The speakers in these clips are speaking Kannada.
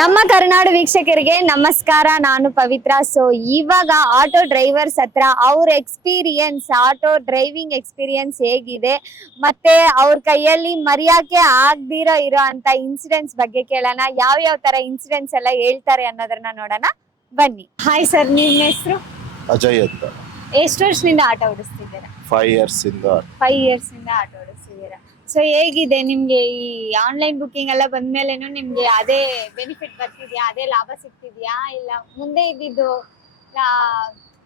ನಮ್ಮ ಕರುನಾಡು ವೀಕ್ಷಕರಿಗೆ ನಮಸ್ಕಾರ. ನಾನು ಪವಿತ್ರ. ಸೊ ಇವಾಗ ಆಟೋ ಡ್ರೈವರ್ಸ್ ಹತ್ರ ಅವ್ರ ಎಕ್ಸ್ಪೀರಿಯನ್ಸ್, ಆಟೋ ಡ್ರೈವಿಂಗ್ ಎಕ್ಸ್ಪೀರಿಯನ್ಸ್ ಹೇಗಿದೆ, ಮತ್ತೆ ಅವ್ರ ಕೈಯಲ್ಲಿ ಮರೆಯಕ್ಕೆ ಆಗ್ದಿರೋ ಅಂತ ಇನ್ಸಿಡೆಂಟ್ಸ್ ಬಗ್ಗೆ ಕೇಳೋಣ. ಯಾವ ತರ ಇನ್ಸಿಡೆಂಟ್ಸ್ ಎಲ್ಲ ಹೇಳ್ತಾರೆ ಅನ್ನೋದನ್ನ ನೋಡೋಣ ಬನ್ನಿ. ಹಾಯ್ ಸರ್, ನಿಮ್ಮ ಹೆಸರು? ಅಜಯ್ ಅಂತ. ಎಷ್ಟು ವರ್ಷದಿಂದ ಆಟೋ ಓಡಿಸ್ತಿದ್ದೀರಾ? 5 years ಇಂದ. 5 years ಇಂದ ಆಟೋ ಓಡಿಸ್ತಿದ್ದೀರಾ. ಸೊ ಹೇಗಿದೆ ನಿಮ್ಗೆ ಈ ಆನ್ಲೈನ್ ಬುಕ್ಕಿಂಗ್ ಎಲ್ಲ ಬಂದ್ಮೇಲೆನು ನಿಮ್ಗೆ ಅದೇ ಬೆನಿಫಿಟ್ ಬರ್ತಿದ್ಯಾ, ಅದೇ ಲಾಭ ಸಿಗ್ತಿದ್ಯಾ, ಇಲ್ಲ ಮುಂದೆ ಇದ್ದಿದ್ದು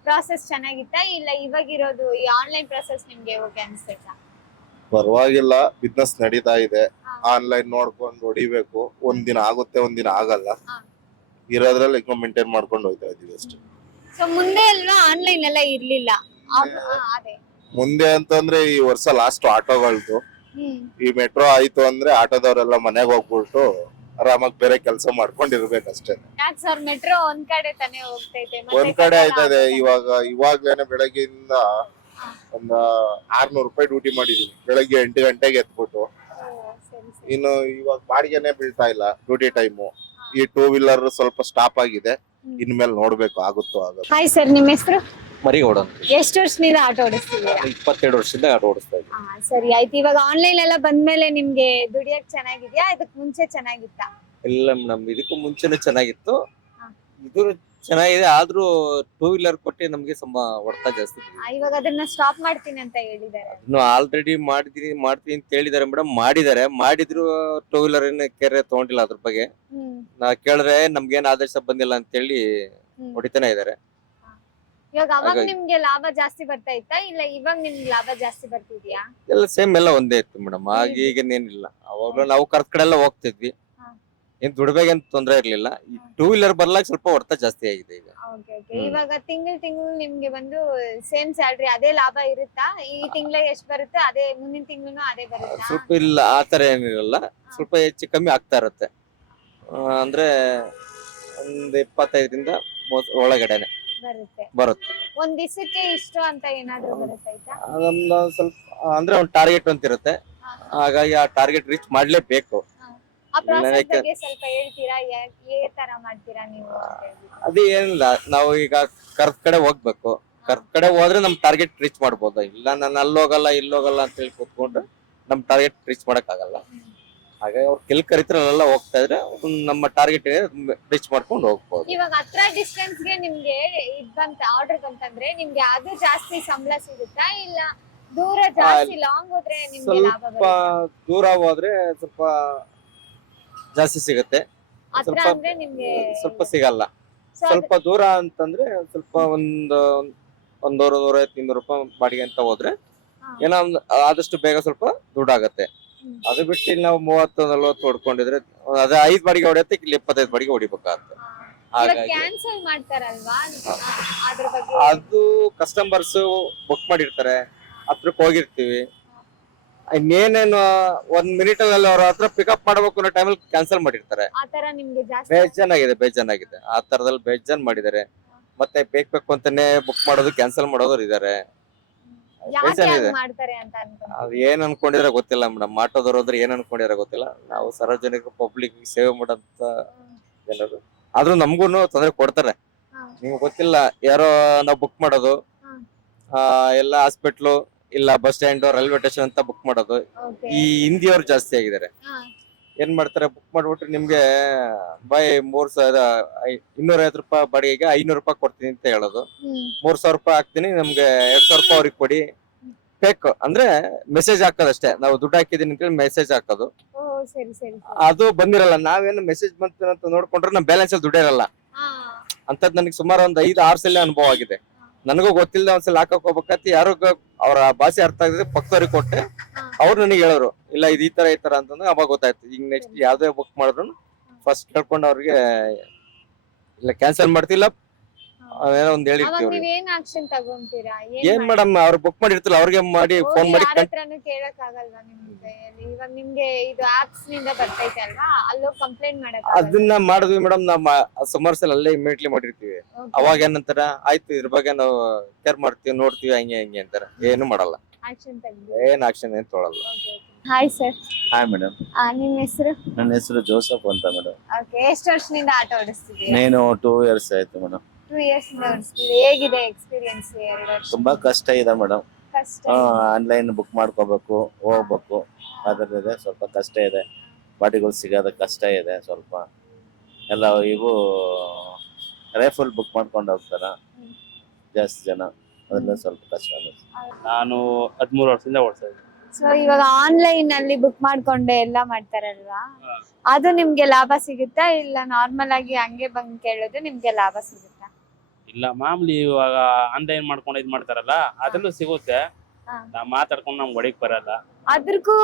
ಪ್ರಾಸೆಸ್ ಚೆನ್ನಾಗಿತ್ತಾ, ಇಲ್ಲ ಇವಾಗಿರೋದು ಈ ಆನ್ಲೈನ್ ಪ್ರಾಸೆಸ್ ನಿಮ್ಗೆ ಓಕೆ ಅನ್ಸುತ್ತಾ? ಪರವಾಗಿಲ್ಲ, ಬಿಸ್ನೆಸ್ ನಡೀತಾ ಇದೆ. ಆನ್ಲೈನ್ ನೋಡ್ಕೊಂಡು ಹೊಡಿಬೇಕು. ಒಂದಿನ ಆಗುತ್ತೆ, ಒಂದಿನ ಆಗಲ್ಲ. ಇರೋದ್ರಲ್ಲಿ ಮೇಂಟೈನ್ ಮಾಡ್ಕೊಂಡು ಹೋಗ್ತಾ ಇದೀವಿ ಅಷ್ಟೇ. ಸೊ ಮುಂದೆ ಅಲ್ವಾ ಆನ್ಲೈನ್ ಎಲ್ಲ ಇರ್ಲಿಲ್ಲ. ಅದೇ ಮುಂದೆ ಅಂತಂದ್ರೆ ಈ ವರ್ಷ ಲಾಸ್ಟ್ ಆಟೋಗಳದ್ದು. ಈ ಮೆಟ್ರೋ ಆಯ್ತು ಅಂದ್ರೆ ಆಟೋದವರೆಲ್ಲ ಮನೆಗೆ ಹೋಗ್ಬಿಟ್ಟು ಆರಾಮಾಗಿ ಬೇರೆ ಕೆಲಸ ಮಾಡ್ಕೊಂಡಿರ್ಬೇಕಷ್ಟೇ. ಯಾಕೆ ಸರ್, ಮೆಟ್ರೋ ಒಂದ್ ಕಡೆ ತಾನೇ ಹೋಗ್ತೈತೆ, ಒಂದ್ ಕಡೆ ಆಯ್ತದೆ. ಇವಾಗ್ಲೇನೆ ಬೆಳಗ್ಗೆಯಿಂದ ಒಂದ್ 600 ರೂಪಾಯಿ ಡ್ಯೂಟಿ ಮಾಡಿದೀನಿ. ಬೆಳಗ್ಗೆ 8 ಗಂಟೆಗೆ ಎತ್ಬಿಟ್ಟು. ಇನ್ನು ಇವಾಗ ಬಾಡಿಗೆನೆ ಬೀಳ್ತಾ ಇಲ್ಲ ಡ್ಯೂಟಿ ಟೈಮು. ಈ 2 wheeler ಸ್ವಲ್ಪ ಸ್ಟಾಪ್ ಆಗಿದೆ. ಇನ್ಮೇಲೆ ನೋಡ್ಬೇಕು ಆಗುತ್ತೋ ಆಗಲ್ಲ. ಹಾಯ್ ಸರ್, ನಿಮ್ಮ ಹೆಸರು? ಮರಿಗೌಡ ಅಂತ. ಎಷ್ಟು ವರ್ಷದಿಂದ ಆಟೋ ಓಡಿಸ್ತಿದ್ದೀರಾ? 22 ವರ್ಷದಿಂದ ಆಟೋ ಓಡಿಸ್ತಾ ಇದ್ದೀನಿ. ಸರಿ ಆಯ್ತು. ಇವಾಗ ಆನ್ಲೈನ್ ಎಲ್ಲ ಬಂದ್ಮೇಲೆ ನಿಮ್ಗೆ ದುಡಿಯಕ್ ಚೆನ್ನಾಗಿದ್ಯಾ, ಇದಕ್ ಮುಂಚೆ ಚೆನ್ನಾಗಿತ್ತಾ? ಇಲ್ಲ ಮೇಡಮ್, ಇದಕ್ಕೂ ಮುಂಚೆನೆ ಚೆನ್ನಾಗಿತ್ತು. ಇದು ಚೆನ್ನಾಗಿದೆ. ಆದ್ರೂ 2 wheeler ಕೊಟ್ಟು ನಮ್ಗೆ ಹೊಡೆತ ಜಾಸ್ತಿ. ಇವಾಗ ಅದನ್ನ ಸ್ಟಾಪ್ ಮಾಡ್ತೀನಿ ಅಂತ ಹೇಳಿದ್ದಾರೆ. ಇನ್ನು ಆಲ್ರೆಡಿ ಮಾಡ್ತೀನಿ ಅಂತ ಹೇಳಿದಾರೆ ಮೇಡಮ್. ಮಾಡಿದ್ರು 2 wheeler ಏನ್ ಕೇರೆ ತಗೊಂಡಿಲ್ಲ ಅದ್ರ ಬಗ್ಗೆ. ನಾ ಕೇಳಿದ್ರೆ ನಮ್ಗೇನ್ ಆದೇಶ ಬಂದಿಲ್ಲ ಅಂತ ಹೇಳಿ ಹೊಡಿತಾನೆ ಇದಾರೆ. ಇವಾಗ ಅವಾಗ ನಿಮ್ಗೆ ಲಾಭ ಜಾಸ್ತಿ ಬರ್ತಾ ಇತ್ತಾ, ಇಲ್ಲ ಇವಾಗ ನಿಮ್ಗೆ ಲಾಭ ಜಾಸ್ತಿ ಬರ್ತಿದ್ಯಾ? ಎಲ್ಲ ಸೇಮ್ ಎಲ್ಲ ಒಂದೇ ಇತ್ತು ಮೇಡಮ್. ಈಗೇನಿಲ್ಲ. ಅವಾಗ್ಲೂ ನಾವು ಕರ್ದ ಕಡೆ ಎಲ್ಲ ಹೋಗ್ತಿದ್ವಿ. ಏನ್ ದುಡ್ಬೇಕೇನ್ ತೊಂದ್ರೆ ಇರ್ಲಿಲ್ಲ. ಈ 2 wheeler ಬರ್ಲಾಕ್ ಸ್ವಲ್ಪ ಹೊಡೆತ ಜಾಸ್ತಿ ಆಗಿದೆ ಈಗ. ಇವಾಗ ತಿಂಗಳು ನಿಮ್ಗೆ ಬಂದು ಸೇಮ್ ಸ್ಯಾಲ್ರಿ ಅದೇ ಲಾಭ ಇರುತ್ತಾ? ಈ ತಿಂಗಳ ಎಷ್ಟು ಬರುತ್ತೆ ಅದೇ ಮುಂದಿನ ತಿಂಗಳು ಅದೇ ಬರುತ್ತಾ? ಸ್ವಲ್ಪ ಇಲ್ಲ, ಆತರ ಏನಿರಲ್ಲ. ಸ್ವಲ್ಪ ಹೆಚ್ಚು ಕಮ್ಮಿ ಆಗ್ತಾ ಇರುತ್ತೆ. ಅಂದ್ರೆ ಒಂದ್ 25ರಿಂದ 30 ಒಳಗಡೆನೆ ಬರುತ್ತೆ. ಒಂದ್ ದಿವಸಕ್ಕೆ ಇಷ್ಟು ಅಂತ ಏನಾದ್ರು ಬರುತ್ತಾ? ಅದೊಂದು ಸ್ವಲ್ಪ ಅಂದ್ರೆ ಒಂದು ಟಾರ್ಗೆಟ್ ಅಂತ ಇರುತ್ತೆ. ಹಾಗಾಗಿ ಆ ಟಾರ್ಗೆಟ್ ರೀಚ್ ಮಾಡ್ಲೇಬೇಕು. ಆ ಪ್ರಾಸೆಸ್ ಬಗ್ಗೆ ಸ್ವಲ್ಪ ಹೇಳ್ತೀರಾ? ಯಾವ ತರ ಮಾಡ್ತೀರಾ ನೀವು? ಅದೇ ಏನಿಲ್ಲ, ನಾವು ಈಗ ಕರ್ದ ಕಡೆ ಹೋಗ್ಬೇಕು. ಕರ್ದ ಕಡೆ ಹೋದ್ರೆ ನಮ್ ಟಾರ್ಗೆಟ್ ರೀಚ್ ಮಾಡ್ಬೋದು. ಇಲ್ಲ ನಾನು ಅಲ್ಲೋಗಲ್ಲ ಇಲ್ಲೋಗಲ್ಲ ಅಂತ ಹೇಳಿ ಕೂತ್ಕೊಂಡ್ರೆ ನಮ್ ಟಾರ್ಗೆಟ್ ರೀಚ್ ಮಾಡಕ್ ಆಗಲ್ಲ. ಹಾಗಾಗಿ ಅವ್ರು ಕೆಲ್ ಕರಿತ್ರಲ್ಲ ಹೋಗ್ತಾ ಇದ್ರೆ ನಮ್ಮ ಟಾರ್ಗೆಟ್ ರೀಚ್ ಮಾಡ್ಕೊಂಡು ಹೋಗ್ಬೋದು. ಇವಾಗ ಹತ್ರ ಡಿಸ್ಟೆನ್ಸ್ ಗೆ ನಿಮ್ಗೆ ಆರ್ಡರ್ ಬಂತಂದ್ರೆ ನಿಮ್ಗೆ ಅದು ಜಾಸ್ತಿ ಸಂಬಳ ಸಿಗುತ್ತಾ, ಇಲ್ಲ ದೂರ ಜಾಸ್ತಿ ಲಾಂಗ್ ಹೋದ್ರೆ ನಿಮ್ಗೆ ಲಾಭ ಸ್ವಲ್ಪ ಬರುತ್ತಾ? ದೂರ ಹೋದ್ರೆ ಸ್ವಲ್ಪ ಜಾಸ್ತಿ ಸಿಗುತ್ತೆ. ಹತ್ರ ಅಂದ್ರೆ ನಿಮ್ಗೆ ಸ್ವಲ್ಪ ಸಿಗಲ್ಲ. ಸ್ವಲ್ಪ ದೂರ ಅಂತಂದ್ರೆ ಸ್ವಲ್ಪ ಒಂದು 100-150 ರೂಪಾಯಿ ಬಾಡಿಗೆ ಅಂತ ಹೋದ್ರೆ ಏನೋ ಆದಷ್ಟು ಬೇಗ ಸ್ವಲ್ಪ ದುಡ್ಡಾಗತ್ತೆ. ಅದು ಬಿಟ್ಟು ಇಲ್ಲಿ ನಾವು 30-40 ಹೊಡ್ಕೊಂಡಿದ್ರೆ ಅದೇ 5 ಬಾಡಿಗೆ ಹೊಡೆಯುತ್ತೆ, ಇಲ್ಲಿ 25 ಬಾಡಿಗೆ ಹೊಡಿಬೇಕಾಗತ್ತೆ. ಹಾಗಾಗಿ ಕ್ಯಾನ್ಸಲ್ ಮಾಡ್ತಾರಲ್ವಾ, ಅದ್ರ ಬಗ್ಗೆ? ಅದು ಕಸ್ಟಮರ್ಸ್ ಬುಕ್ ಮಾಡಿರ್ತಾರೆ, ಹತ್ರಕ್ಕೆ ಹೋಗಿರ್ತೀವಿ. ಇನ್ನೇನೇನು 1 minute ಅಲ್ಲಿ ಅವ್ರ ಹತ್ರ ಪಿಕಪ್ ಮಾಡ್ಬೇಕು ಅನ್ನೋ ಟೈಮಲ್ಲಿ ಕ್ಯಾನ್ಸಲ್ ಮಾಡಿರ್ತಾರೆ. ಆತರ ನಿಮ್ಗೆ ಜಾಸ್ತಿ ಬೇಜಾನಾಗಿದೆ. ಆ ತರದಲ್ಲಿ ಬೇಜಾನ್ ಮಾಡಿದ್ದಾರೆ. ಮತ್ತೆ ಬೇಕು ಅಂತಾನೆ ಬುಕ್ ಮಾಡೋದು ಕ್ಯಾನ್ಸಲ್ ಮಾಡೋರು ಇದಾರೆ. ಮಾಡ್ತಾರೆ ಅಂತ ಅದ್ ಏನ್ ಅನ್ಕೊಂಡಿದ್ರೆ ಗೊತ್ತಿಲ್ಲ ಮೇಡಮ್. ಆಟೋದವ್ರು ಹೋದ್ರೆ ಏನ್ ಅನ್ಕೊಂಡಿದ್ರೆ ಗೊತ್ತಿಲ್ಲ. ನಾವು ಸಾರ್ವಜನಿಕ ಪಬ್ಲಿಕ್ ಸೇವೆ ಮಾಡಂತ ಜನರು, ಆದ್ರೂ ನಮ್ಗೂನು ತೊಂದರೆ ಕೊಡ್ತಾರೆ. ನಿಮ್ಗೆ ಗೊತ್ತಿಲ್ಲ, ಯಾರೋ ನಾವು ಬುಕ್ ಮಾಡೋದು ಎಲ್ಲ ಹಾಸ್ಪಿಟ್ಲು ಇಲ್ಲ ಬಸ್ ಸ್ಟ್ಯಾಂಡ್ ರೈಲ್ವೆ ಸ್ಟೇಷನ್ ಅಂತ ಬುಕ್ ಮಾಡೋದು. ಈ ಹಿಂದಿಯವ್ರು ಜಾಸ್ತಿ ಆಗಿದ್ದಾರೆ. ಏನ್ ಮಾಡ್ತಾರೆ, ಬುಕ್ ಮಾಡ್ಬಿಟ್ರೆ ನಿಮ್ಗೆ ಬೈ 250 ರೂಪಾಯಿ ಬಾಡಿಗೆಗೆ 500 ರೂಪಾಯಿ ಕೊಡ್ತೀನಿ ಅಂತ ಹೇಳೋದು. 3000 ರೂಪಾಯಿ ಹಾಕ್ತೀನಿ, ನಮ್ಗೆ 2000 ರೂಪಾಯಿ ಅವ್ರಿಗೆ ಕೊಡಿ. ಫೇಕ್ ಅಂದ್ರೆ ಮೆಸೇಜ್ ಹಾಕೋದಷ್ಟೇ. ನಾವು ದುಡ್ಡು ಹಾಕಿದೀನಿ ಅಂತ ಹೇಳಿ ಮೆಸೇಜ್ ಹಾಕೋದು. ಅದು ಬಂದಿರಲ್ಲ. ನಾವೇನು ಮೆಸೇಜ್ ಬಂತು ಅಂತ ನೋಡ್ಕೊಂಡ್ರೆ ನಮ್ ಬ್ಯಾಲೆನ್ಸ್ ಅಲ್ಲಿ ದುಡ್ಡೇ ಇರಲ್ಲ. ಅಂತದ್ ನನಗೆ ಸುಮಾರು ಒಂದು 5-6 ಸಲ ಅನುಭವ ಆಗಿದೆ. ನನಗೂ ಗೊತ್ತಿಲ್ಲದೆ ಒಂದ್ಸಲ ಹಾಕಕ್ ಹೋಗ್ಬೇಕಂತ ಯಾರು ಅವ್ರ ಭಾಷೆ ಅರ್ಥ ಆಗಿದ್ರೆ ಪಕ್ಕದವ್ರಿಗೆ ಕೊಟ್ಟೆ. ಅವ್ರು ನನಗೆ ಹೇಳೋರು, ಇಲ್ಲ ಇದು ಈ ತರ ಅಂತಂದ್ರೆ ಅವಾಗ ಗೊತ್ತಾಯ್ತು. ಈಗ ನೆಕ್ಸ್ಟ್ ಯಾವ್ದೇ ಬುಕ್ ಮಾಡಿದ್ರು ಫಸ್ಟ್ ಕೇಳ್ಕೊಂಡು ಅವ್ರಿಗೆ ಇಲ್ಲ ಕ್ಯಾನ್ಸಲ್ ಮಾಡ್ತಿಲ್ಲ ಏನೋ ಒಂದ್ ಹೇಳಿರ್ತೀವಿ. ಏನ್ ಮೇಡಮ್, ಅವ್ರು ಬುಕ್ ಮಾಡಿರ್ತಿಲ್ಲ, ಅವ್ರಿಗೆ ಮಾಡಿ ಫೋನ್ ಮಾಡಿ ಕೇಳಕ್ ಆಗಲ್ವಾ ನಿಮ್ಗೆ? ಇವಾಗ ನಿಮ್ಗೆ ಇದು ಆಪ್ಸ್ ನಿಂದ ಬರ್ತೈತೆ ಅಲ್ವಾ, ಅಲ್ಲೋ ಕಂಪ್ಲೇಂಟ್ ಮಾಡಕ್ ಅದನ್ನ ಮಾಡಿದ್ವಿ ಮೇಡಮ್. ನಾವು ಸುಮಾರು ಸಲ ಅಲ್ಲೇ ಇಮಿಡಿಯೇಟ್ಲಿ ಮಾಡಿರ್ತೀವಿ. ಅವಾಗ ಏನಂತಾರ, ಆಯ್ತು ಇದ್ರ ಬಗ್ಗೆ ನಾವು ಕೇರ್ ಮಾಡ್ತೀವಿ, ನೋಡ್ತೀವಿ, ಹಂಗೆ ಅಂತಾರ. ಏನು ಮಾಡಲ್ಲ, ಏನ್ ಆಕ್ಷನ್ ಏನ್ ತೊಗೊಳಲ್ಲ. Hi sir. ಹಾಯ್ ಮೇಡಮ್, ನಿಮ್ಮ ಹೆಸರು? ನನ್ನ ಹೆಸರು ಜೋಸಫ್ ಅಂತ ಮೇಡಮ್. ಓಕೆ, ಎಷ್ಟು ವರ್ಷದಿಂದ ಆಟೋ ಓಡಿಸ್ತಿದ್ದೀರಾ? నేను 2 ಇಯರ್ಸ್ ಆಯ್ತು ಮೇಡಮ್. 2 ಇಯರ್ಸ್ ಇಂದ ಓಡಿಸ್ತಿದ್ದೀರಾ. ಹೇಗಿದೆ ಎಕ್ಸ್ಪೀರಿಯನ್ಸ್? 2 ವರ್ಷ ತುಂಬಾ ಕಷ್ಟ ಇದೆ ಮೇಡಮ್. ಕಷ್ಟ. ಆನ್ಲೈನ್ ಬುಕ್ ಮಾಡ್ಕೋಬೇಕು, ಹೋಗ್ಬೇಕು, ಅದರಲ್ಲಿದೆ ಸ್ವಲ್ಪ ಕಷ್ಟ ಇದೆ. ಗಾಡಿಗಳು ಸಿಗೋದು ಕಷ್ಟ ಇದೆ ಸ್ವಲ್ಪ. ಎಲ್ಲ ಇವು ರೈಫಲ್ ಬುಕ್ ಮಾಡ್ಕೊಂಡು ಹೋಗ್ತಾರ ಜಾಸ್ತಿ ಜನ, ಅದೆಲ್ಲ ಸ್ವಲ್ಪ ಕಷ್ಟ ಆಗುತ್ತೆ. ನಾನು 13 ವರ್ಷದಿಂದ ಓಡಿಸ್ತಾ ಇದ್ದೀನಿ. ಸೊ ಇವಾಗ ಆನ್ಲೈನ್ ಅಲ್ಲಿ ಬುಕ್ ಮಾಡ್ಕೊಂಡೆ ಎಲ್ಲ ಮಾಡ್ತಾರಲ್ವಾ, ಅದು ನಿಮ್ಗೆ ಲಾಭ ಸಿಗುತ್ತಾ ಇಲ್ಲ ನಾರ್ಮಲ್ ಆಗಿ ಹಂಗೆ ಬಂದ್ ಕೇಳೋದು ನಿಮ್ಗೆ ಲಾಭ ಸಿಗುತ್ತಾ? ಇಲ್ಲ, ಮಾಮೂಲಿ ಇವಾಗ ಆನ್ಲೈನ್ ಮಾಡ್ಕೊಂಡು ಇದ್ ಮಾಡ್ತಾರಲ್ಲ, ಅದ್ರಲ್ಲೂ ಸಿಗುತ್ತೆ. ಹಾ. ನಾವ್ ಮಾತಾಡ್ಕೊಂಡು ನಮ್ಗೆ ಹೊಡಿಕ್ ಬರಲ್ಲ. ಅದ್ರಕ್ಕೂ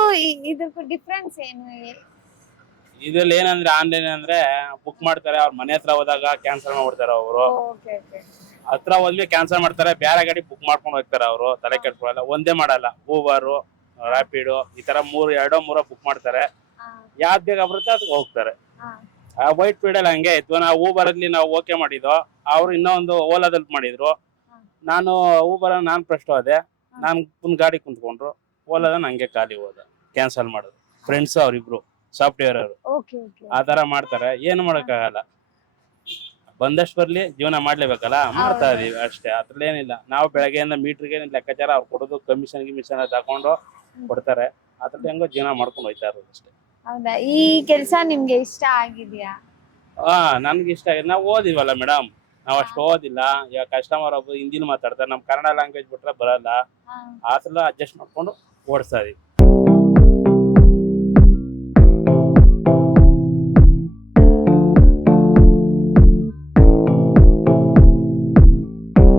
ಇದಕ್ಕೂ ಡಿಫ್ರೆನ್ಸ್ ಏನು? ಇದ್ರಲ್ಲಿ ಏನಂದ್ರೆ ಆನ್ಲೈನ್ ಅಂದ್ರೆ ಬುಕ್ ಮಾಡ್ತಾರೆ, ಅವ್ರ ಮನೆ ಹತ್ರ ಹೋದಾಗ ಕ್ಯಾನ್ಸಲ್ ಮಾಡ್ಬಿಡ್ತಾರೆ ಅವರು. Okay okay. ಹತ್ರ ಹೋದ್ಮೇಲೆ ಕ್ಯಾನ್ಸಲ್ ಮಾಡ್ತಾರೆ, ಬೇರೆ ಗಾಡಿ ಬುಕ್ ಮಾಡ್ಕೊಂಡು ಹೋಗ್ತಾರೆ ಅವರು. ತಲೆ ಕೆಡ್ಕೊಳ್ಳಲ್ಲ, ಒಂದೇ ಮಾಡಲ್ಲ. ಊಬರು, ರ್ಯಾಪಿಡ್ ಈ ತರ 2-3 ಬುಕ್ ಮಾಡ್ತಾರೆ. ಯಾವ್ದು ಬೇಗ ಬರುತ್ತೆ ಅದಕ್ಕೆ ಹೋಗ್ತಾರೆ. ಆ ವೈಟ್ ಫೀಲ್ಡ್ ಅಲ್ಲಿ ಹಂಗೆ ಇತ್ತು. ನಾವು ಊಬರ್ ಅಲ್ಲಿ ನಾವು ಓಕೆ ಮಾಡಿದ್ವು, ಅವ್ರು ಇನ್ನೊಂದು ಓಲಾದಲ್ಲಿ ಮಾಡಿದ್ರು. ನಾನು ಊಬರ್ ನಾನು ಫಸ್ಟ್ ಹೋದೆ, ನಾನು ಒಂದ್ ಗಾಡಿ ಕುಂತ್ಕೊಂಡ್ರು. ಓಲಾದ ಹಂಗೆ ಖಾಲಿ ಹೋದೆ, ಕ್ಯಾನ್ಸಲ್ ಮಾಡಿದ್ರು. ಫ್ರೆಂಡ್ಸ್ ಅವ್ರಿಬ್ರು ಸಾಫ್ಟ್ವೇರ್ ಅವರು ಓಕೆ ಓಕೆ. ಆ ತರ ಮಾಡ್ತಾರೆ. ಏನು ಮಾಡಕ್ಕಾಗಲ್ಲ, ಬಂದಷ್ಟು ಬರ್ಲಿ, ಜೀವನ ಮಾಡ್ಲೇಬೇಕಲ್ಲ, ಮಾಡ್ತಾ ಇದೀವಿ ಅಷ್ಟೇ. ಅದ್ರಲ್ಲೇನಿಲ್ಲ. ನಾವು ಬೆಳಗ್ಗೆಯಿಂದ ಮೀಟರ್ಗೆ ಲೆಕ್ಕಾಚಾರ, ಅವ್ರು ಕೊಡೋದು ಕಮಿಷನ್ ಗಿಮಿಷನ್ ತಗೊಂಡು ಕೊಡ್ತಾರೆ. ಅದ್ರಲ್ಲಿ ಹೆಂಗೋ ಜೀವನ ಮಾಡ್ಕೊಂಡು ಹೋಯ್ತಾ ಇರೋದು ಅಷ್ಟೇ. ಹೌದಾ? ಈ ಕೆಲಸ ನಿಮ್ಗೆ ಇಷ್ಟ ಆಗಿದ್ಯಾ? ನನ್ಗೆ ಇಷ್ಟ ಆಗಿದೆ. ನಾವು ಓದಿವಲ್ಲ ಮೇಡಮ್, ನಾವ್ ಅಷ್ಟು ಓದಿಲ್ಲ. ಈಗ ಕಸ್ಟಮರ್ ಒಬ್ಬರು ಹಿಂದಿನ ಮಾತಾಡ್ತಾರೆ, ನಮ್ ಕನ್ನಡ ಲ್ಯಾಂಗ್ವೇಜ್ ಬಿಟ್ರೆ ಬರಲ್ಲ. ಆ ಸಲ ಅಡ್ಜಸ್ಟ್ ಮಾಡ್ಕೊಂಡು ಓಡಿಸ್ತಾ ಇದೀವಿ.